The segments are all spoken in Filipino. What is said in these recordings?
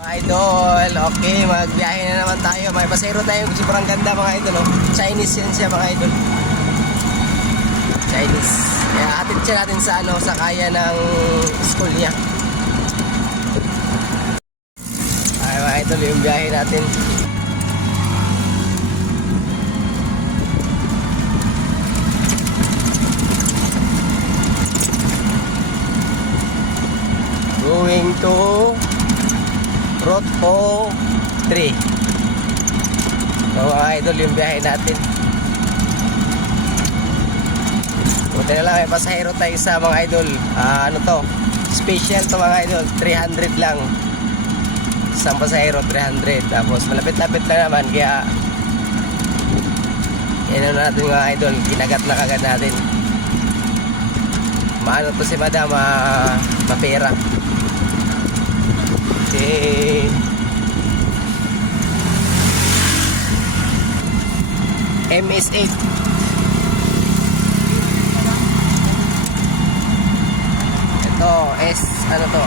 Mga idol, okay, magbiyahe na naman tayo. May pasero tayo, sobrang ganda mga idol. Oh. Chinese yan siya mga idol. Chinese. Kaya atid siya natin sa sa kaya ng school niya. Ay mga idol, yung biyahe natin. Going to Route 3. So mga idol, yung biyahe natin. Buti na lang may pasahero tayo sa mga idol. Ano to? Special to mga idol. 300 lang. Isang pasahero 300. Tapos malapit-lapit lang naman. Kaya yan na natin mga idol. Kinagat na kagad natin. Maano to si madam, mapera. Okay. MS8. Ito ano to,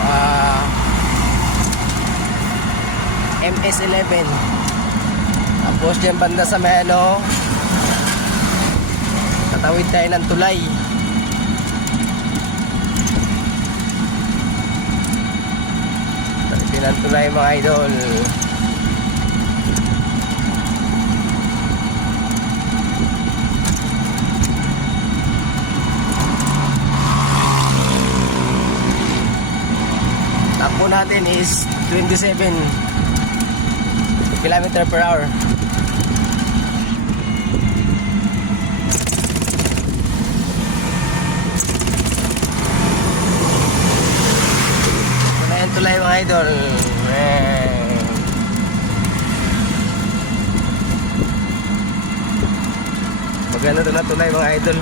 MS11. Tapos dyan banda sa may tatawid tayo ng tulay. Ng tulay mga idol. Takbo natin is 27 km/h. Tulay mga idol. Maganda to na tulay mga idol.